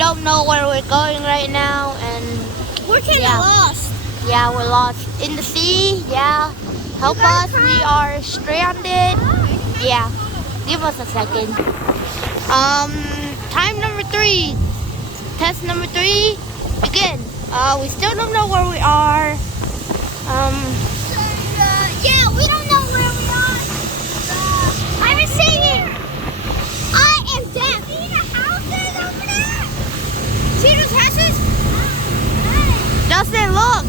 don't know where we're going right now, and We're kind of lost. Yeah, we're lost in the sea. Yeah, help us. We are stranded. Yeah, give us a second. Time number 3. Test number 3. Begin. We still don't know where we are. Yeah, we don't know where we are. I was singing. I am deaf. See the houses over there? See those houses? Justin, look.